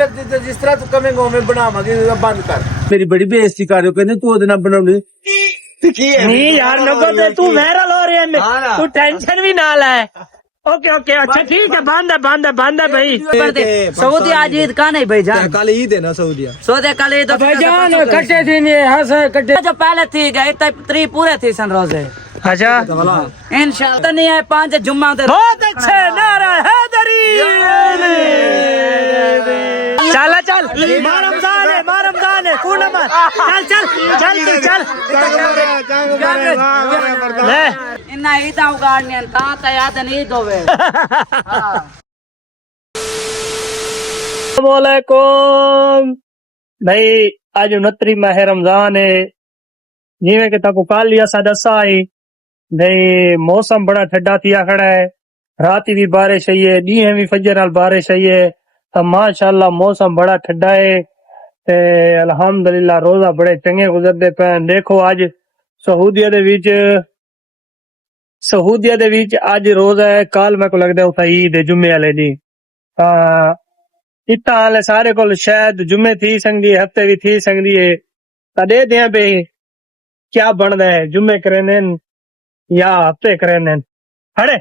जिस तरह तू कमेंगा मैं बनावांगे बंद कर। मेरी बड़ी बेइज्जती कर रहे हो, कहते तू ओदे नाल बनाउणी नहीं यार नगो ते तू वायरल हो रही है, तू टेंशन भी ना ले। ओके ओके अच्छा ठीक है, बंद है भाई। सऊदी आज ईद का नहीं भाई जान, कल ईद है ना सऊदिया। सऊदी कल ईद भाई जान कट्टे थी नहीं हंस कट्टे जो पहले थी गए त्री पूरे थी सन रोजे अच्छा इंशाल्लाह। तो नहीं है 5 जुम्मा दे बहुत अच्छे नारा हैदरी। चल माँ रमजान है कौन नंबर चल ले इन्ना ईदा उगाड़ने ता याद नहीं दोवे। वालेकुम भाई, आज 29 माह रमजान है। जिमें कि तको कल लिया सा दसा आई भाई, मौसम बड़ा ठंडा थिया खड़ा है। रात भी बारिश आई है, दी भी फजर नाल बारिश आई है। तो माशाअल्लाह मौसम बड़ा ठंडा है ते अल्हम्दुलिल्लाह रोजा बड़े चंगे गुजरदे पे। देखो आज सहूदिया दे विच आज रोजा है, कल मेरे को लगदा उता ईद है जुम्मे वाले दी। इतना हाल सारे को शायद जुम्मे थी सकदी है, हफ्ते भी थी सकदी है। दे दिया पे क्या बनदा है, जुम्मे करेने या हफ्ते करेने। हड़े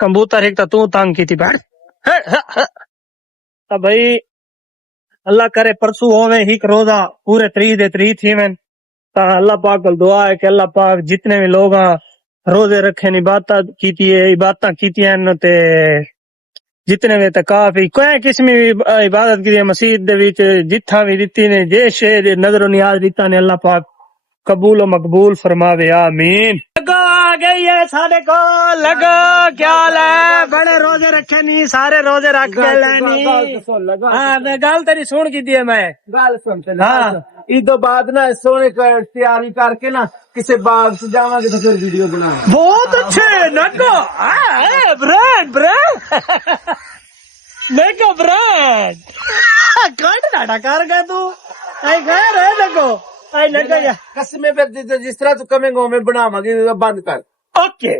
कबूतर एक तू तंग की थी बैठ तो भाई अल्लाह करे परसों होवे हिक रोजा पूरे 3 थी मैं। अल्लाह पाक को दुआ है कि अल्लाह पाक जितने भी लोग रोजे रखे इबादत कीतियां ते जितने भी तकाफ कोई किस्म भी इबादत की मस्जिद दे विच जिथा भी दिती ने जे शे नजर नियाज दिता ने अल्लाह पाक कबूल और मकबूल फरमावे आमीन। लगो आ गई है सारे को लगो क्या है, बड़े रोजे रखे नहीं सारे रोजे रख के लेनी। हाँ मैं गल तेरी सुन की दी मैं गल सुन। हाँ ईदो बाद ना सोने तैयारी करके ना किसी बाग से जावांगे तो फिर वीडियो बनाएंगे। बहुत अच्छे नगो ब्रांड देखो ब्रांड कट डाटा कर गया तू आई खैर है नगो आई लगा कसमें जिस तरह तू कमेंगा मैं बनावांगे बंद कर। ओके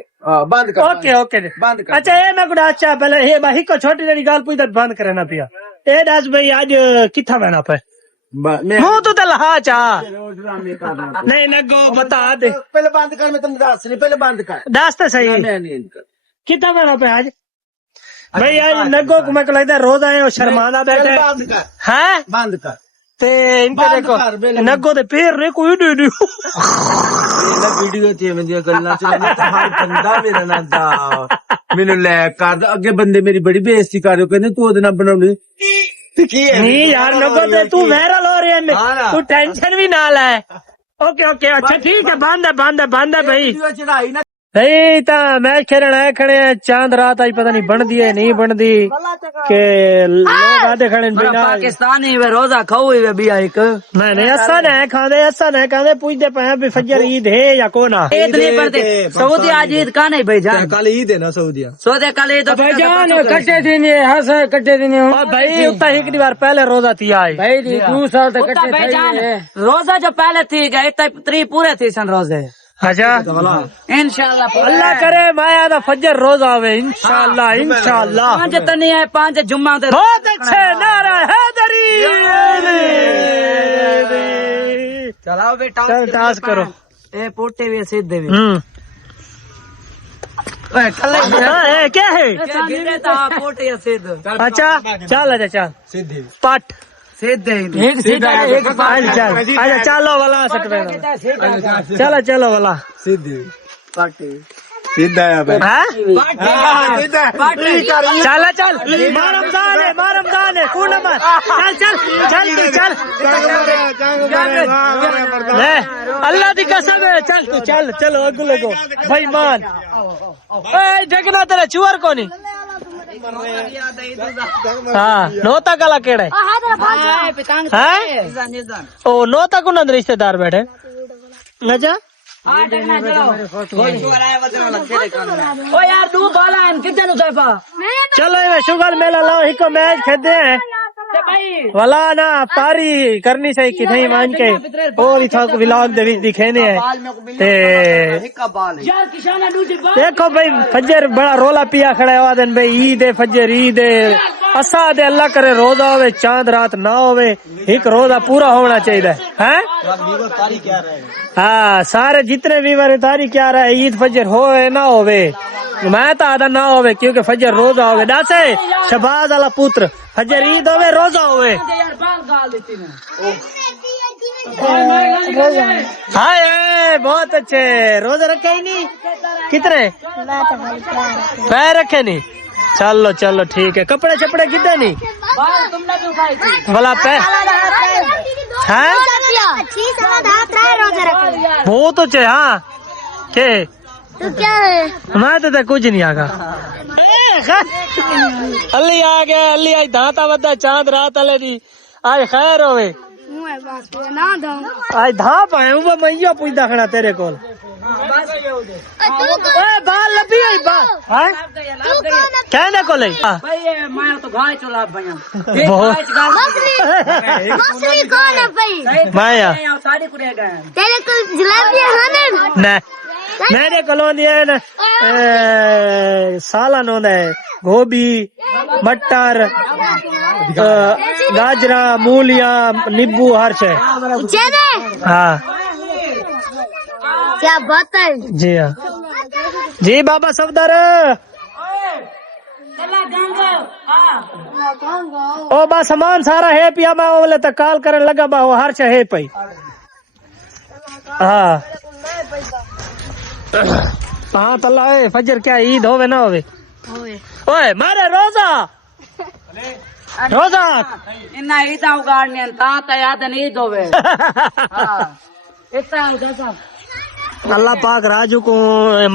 बंद कर। ओके बंद कर। अच्छा ये मैं गुड़ा अच्छा पहले ये भाई को छोटी तेरी गाल पूछ बंद करना पिया। ए दस भाई आज किथा बना पे मुंह तो लहा चा नहीं नगो बता दे पहले बंद कर, मैं तुम दस नहीं पहले बंद कर। दस तो सही कितना बना पे आज भाई आज नगो को मैं को लगता है रोज आए और शर्माना बैठे हैं। बंद कर ते इनके देखो नगो दे पैर रे कोई वीडियो थी मुझे गल्ला चला हर बंदा मेरा ना दा मैंने ले कर अगे बंदे मेरी बड़ी बेइज्जती कर रहे हो, कहते तू ओदे नाल बनाउणी नहीं यार नगो ते तू वायरल हो रही है, तू टेंशन भी ना ले। ओके अच्छा ठीक है, बंद है भाई। चढ़ाई ना नहीं ता मैच खेलने आए खड़े हैं, चांद रात आज पता नहीं बनदी है नहीं बनदी के लोग आधे खड़े बिना पाकिस्तानी वे रोजा खाओ वे भी एक नहीं ऐसा नहीं खाते पूछते पे भी फजर ईद है या कोना ईद नहीं पढ़ते। सऊदी आज ईद का नहीं भाई जान, कल ईद है ना सऊदिया। सऊदी कल ईद भाई जान कट्टे थी नहीं हंस कट्टे थी नहीं भाई उतना एक बार पहले रोजा थी आई भाई 2 साल तक भाई जान रोजा जो पहले थी गए 3 पूरे थी सन रोजे। अच्छा इंशाल्लाह अल्लाह करे माया दा फजर रोज आवे इंशाल्लाह 5 तो नहीं है 5 जुम्मा दे बहुत अच्छे नारा हैदरी। चलाओ बेटा चल टास्क करो ए पोटे भी सीधे भी क्या है गिरे था पोटे सीधे। अच्छा चल सीधी पट सीधे एक अच्छा चलो वाला चलो वाला सीधी सीधा है भाई। चल माँ रमजान है कौन नंबर चल अल्लाह दी कसम है चल चलो अगू लगो भाई मान जगना तेरा चुअर को नहीं। हाँ नोता कला केड़ा है ओ नोता को नंद रिश्तेदार बैठे अच्छा ओ यार तू बाला कितने नु चलो शुगर मेला लाओ हिको मैच खेदे हैं वाला ना तारी करनी चाहिए कि नहीं मान के और ही था व्लॉग दे विच दिखेने है ते देखो भाई फजर बड़ा रोला पिया खड़ा है वादन भाई ईद है फजर ईद है असा दे अल्लाह करे रोजा होवे चांद रात ना होवे एक रोजा पूरा होना चाहिए हैं हाँ सारे जितने भी बारे तारी क्या रहा है ईद फजर होवे ना होवे मैं तो आधा ना होवे क्योंकि फजर रोजा होवे दासे शबाज वाला पुत्र फजर ईद होवे रोजा होवे हाय बहुत अच्छे रोजा रखे ही नहीं कितने पैर रखे नहीं चलो चलो ठीक है कपड़े छपड़े कितने नहीं भला पैर है बहुत अच्छे हाँ के तो क्या है मैं तो कुछ नहीं आगा अली आ गया अली आज धाता बदा चांद रात अले दी आज खैर होवे आज धा पाए वो मैया पूछदा खड़ा तेरे कोल ओए बाल लबी आई बाल हां कहने को ले भाई मैं तो गाय चला भैया मछली कौन है भाई माया साड़ी कुड़े गए तेरे को जलेबी है ना मेरे कोलों दिए ना सालन होता है गोभी मटर गाजरा मूलिया नींबू हर शे हाँ क्या बात है जी हाँ जी बाबा सफदर ओ बा सामान सारा है पिया मैं बोले तो कॉल करने लगा बा वो हर शे है पई हाँ हाँ तल्ला फजर क्या ईद होवे ना होवे ओए मारे रोजा रोजा इन्ना ईद उगाड़ने ता याद नहीं दोवे हां इतना उधर अल्लाह पाक राजू को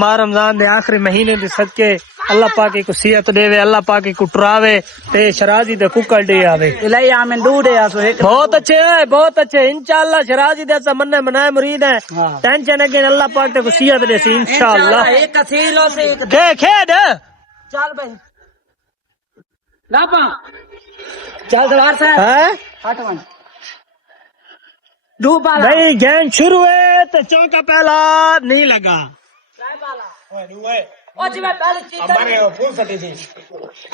माह रमजान दे आखिरी महीने दे सदके अल्लाह पाक को सियत देवे अल्लाह पाक को टुरावे ते शराजी दे कुकड़ दे आवे इलाई आमें दूडे आसो एक बहुत अच्छे इंशाअल्लाह शराजी दे मन्ने मनाए मुरीद है टेंशन अगे अल्लाह पाक को सियत दे इंशाअल्लाह एक कथीलो से एक के खेद चल भाई लापा चल दरबार साहब हैं हटवन डूबा भाई गैंग शुरू है तो चौका पहला नहीं लगा ओ जी मैं पहले चीज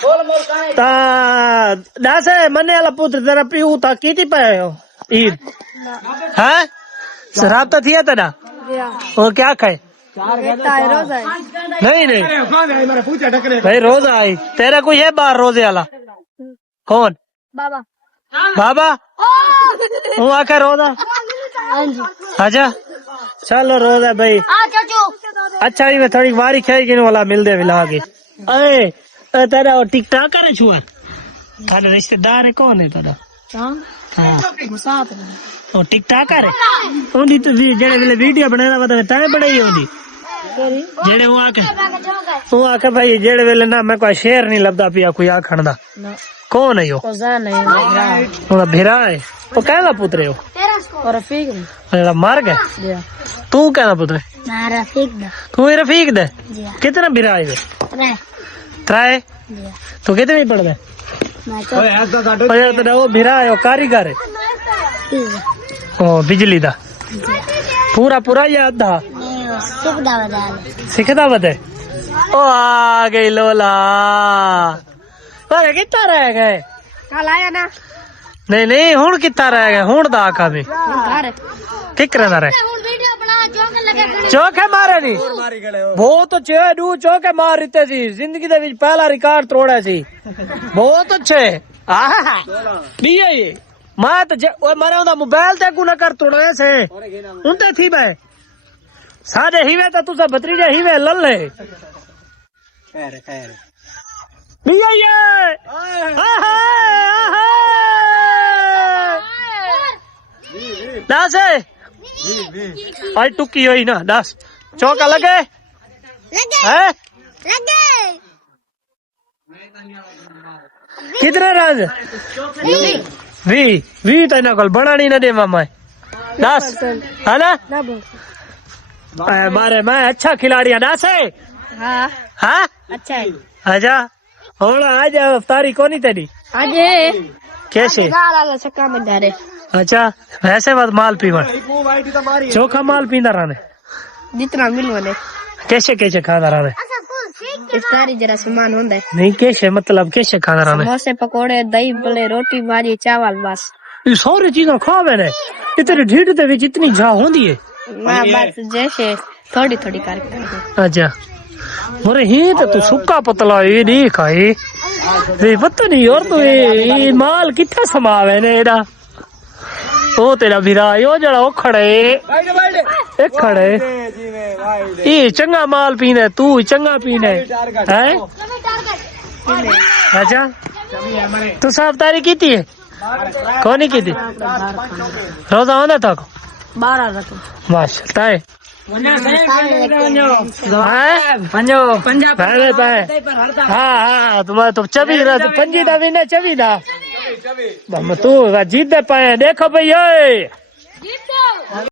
बोल मोर काहे ता दासे मने वाला पुत्र तेरा पीऊ ता कीती पाए हो ईद हैं शराब तो थिया तेरा और क्या खाए नहीं नहीं भाई रोजा आई तेरा कोई है बाहर रोजे वाला कौन बाबा बाबा वो आके रोजा अच्छा चलो रोजा भाई अच्छा ही मैं थोड़ी बारी खाएगी वाला मिल दे मिला के अरे तेरा वो टिकटॉक करे छुआ तेरा रिश्तेदार है कौन है तेरा हाँ वो टिकटॉक करे उन्हीं तो जेड़े वेले वीडियो बनाना बता तैं बनाई होंगी जेड़े वो आके भाई जेड़े वेले ना मैं कोई शेर नहीं लभदा पिया कोई आखण दा कौन है यो ओदा भिरा है वो कहना पुत्र है और रफीक जेड़ा मार गया तू कहना पुत्र तू ही रफीक दे कितना भिरा है त्राए तो कितने पढ़ दे वो भिरा है वो कारीगर है ओ बिजली दा पूरा पूरा या आधा सिखदा बदे ओ आ गई लोला अरे कितना रह गए कल आया ना नहीं नहीं हुन कितना रह गए हुन दा आका भी ठीक रहना रहे चौके मारे नी बहुत अच्छे डू चौके मार रहे सी जिंदगी दे विच पहला रिकॉर्ड तोड़ा सी बहुत अच्छे नहीं है ये मैं तो मारे उदा मोबाइल ते को न कर तोड़े से उनते थी बे सादे हीवे तो तुसा भत्रीजा हीवे लल्ले खैर खैर भैया ये दस आज टुकी हुई ना 10 चौका लगे हैं कितने रन वी तो इन्हें कोल बनानी ना दे मामा 10 है ना मारे मैं अच्छा खिलाड़ी है 10 है हाँ अच्छा है आजा होना आज अफ्तारी कोनी तेरी आज कैसे गाल चक्का में डारे अच्छा वैसे बात माल पीवन चोखा माल पींदा रहने जितना मिल वने कैसे कैसे खाना रहने इफ्तारी जरा सामान होंदा है नहीं कैसे मतलब कैसे खाना रहने समोसे पकोड़े दही भले रोटी भाजी चावल बस ये सारी चीजें खावे ने इतने ढीठ दे विच इतनी जा होंदी है मैं बस जैसे थोड़ी थोड़ी करके अच्छा मोरे ही तो तू सुक्का पतला ये नहीं खाई वे पता नहीं और तू ये माल कितना समावे ने एड़ा ओ तेरा भिरा यो जड़ा ओ खड़े एक खड़े ये चंगा माल पीने तू चंगा पीने है अच्छा तू साफ्तारी की थी कौन की थी रोजा आंदा था 12 रख माशाल्लाह है हाँ तुम्हारा तो चबी पंजी दा भी ना चबी दा तू जीत पाए देखो भैया